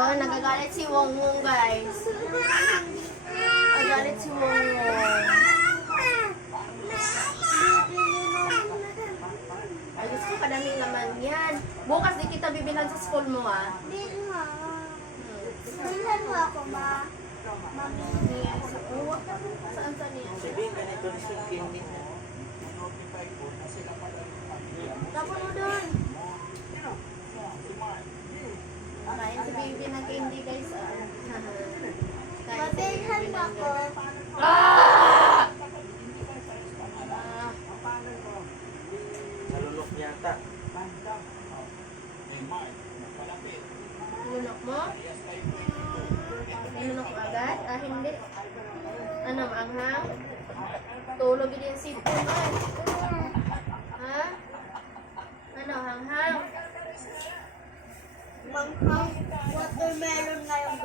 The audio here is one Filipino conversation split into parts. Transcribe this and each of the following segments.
Oh, nagagalit si Wong Wong, guys. Nagagalit si Wong Wong. Ayos ko, kadaming naman yan. Bukas di kita bibilan sa school mo, ha? Bilhan mo ako, ma. Mami. Saan niya? Sabihin ganito na siya hindi na. Tapon mo doon. Kain si baby ng candy, guys. Mabilhan mo ako. Nalulok yata. Lunok mo? Lunok mo agad? Hindi. Ano, maanghang? Tulog din yung sipon, ay. Ha? Ano, hanghang? Manghang. Watermelon ngayon.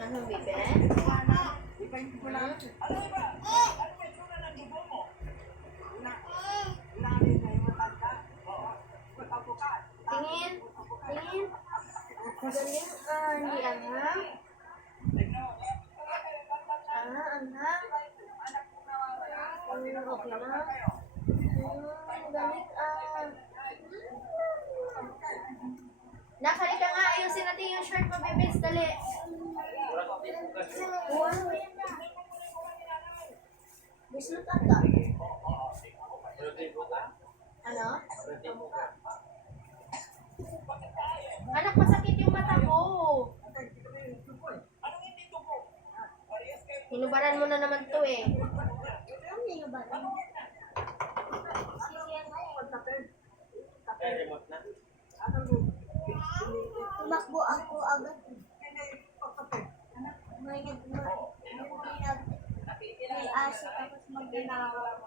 Anong bibe? Tingin. Tingin. Galing. Hindi anghang. Anghang. Okay na. Galit Nakali ka nga, ayusin natin yung shirt mo, bibis, dali. Bislot ata. Ano? Anak, masakit yung mata ko. Hinubaran mo na naman to eh. Ano yung ba? Remote na. Tumakbo ako agad. May aso tapos mag-ginawa.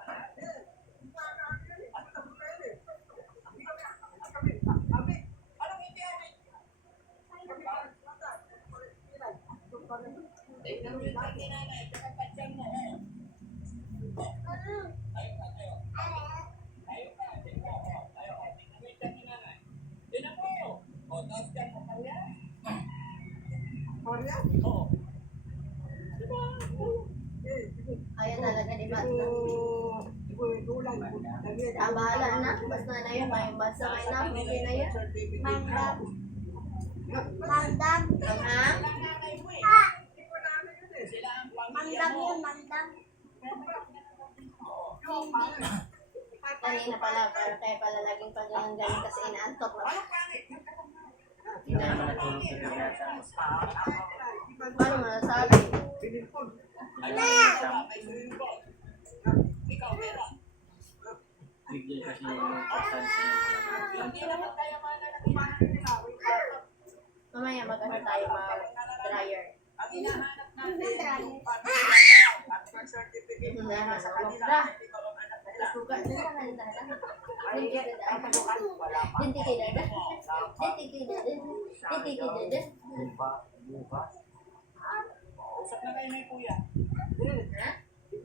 Ayan talaga ni Batman. Bahala na. Basta na yun. May basa kayo na. Okay na yun. Mandam. Mandam. Anghang? Mandam yun, mandam. Kanina pala. Kaya pala laging pag-galing kasi inaantok na. Hindi na naman natulog sa binasa. Paano mo nasabi? Bigyan kasi yung importansya Mamaya mag-ano tayo mag-dryer.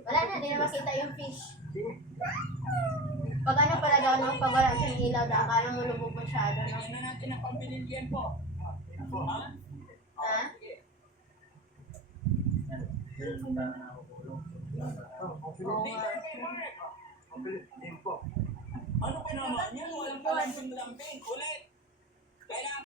Wala na, di na makita yung fish. Pag ano pala daw, no? Pag wala siyang ilaw, akala mo lubog masyado, no? Ha? Ano ka naman yan? Walang kalamping-lamping. Ulit!